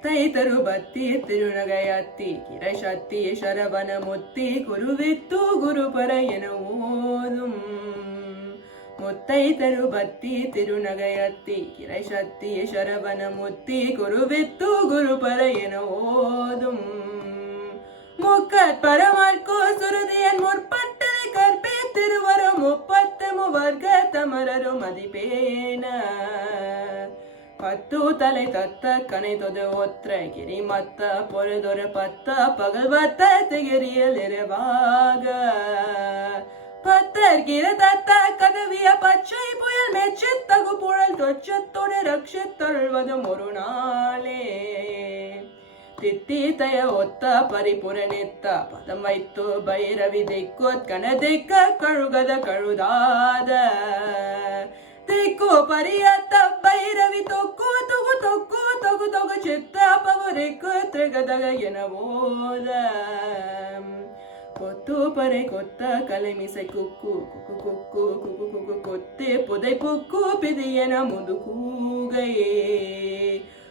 முத்தை தருபத்தி திருநகையத்தி கிரைசத்தி சரவண முத்தி குருவித்து குருபர என ஓதும் முத்தை தருபத்தி திருநகையத்தி கிரைசத்தி சரவண முத்தி குருவித்து குருபர என ஓதும் முக்கட் பரமார்க்கோ சுருதியன் முற்பட்டதை கற்பே திருவரும் முப்பத்து முவர்க தமரரும் மதிப்பேன பத்து தலை தத்த கனை தொது ஒற்ற கிரி மத்த பொழுதொரு பத்த பகல்வத்த திகிரியில் இரவாக பத்தர் கிர தத்த கதவிய பச்சை புயல் மெச்சி தகு புழல் தொச்சத்தோடு ரட்சித்தருள்வதும் ஒரு நாளே தித்தீதய ஒத்த பரிபுரணித்த பதம் வைத்து பைரவி திக்கோத் கணதிக்க கழுகத கழுதாத திக்கு பரியத்த பைரவி தொக்கு தொகு தொக்கு தொகு தொகு ಚಿತ್ತ ಪವರಿಕು ತ್ರಿಗದಗ ಎನಬೋದ கொத்து பறை கொத்த கலைமிசை குக்கு குக்கு குக்கு குக்கு குக்கு கொத்தே புதை புக்கு பிதியன முதுகூகையே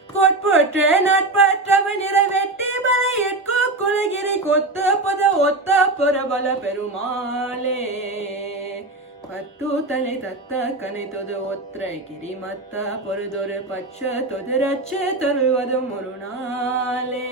கொட்பற்ற நட்பற்றவ நிறைவேட்டி பலையிற்கு குலகிரி கொத்த பத ஒத்த பரபல பெருமாளே பத்து தலை தத்த கனை தொது ஒற்றை கிரி மத்த பொருதொரு பச்ச தொது ரச்ச தருவதும் ஒரு நாளே.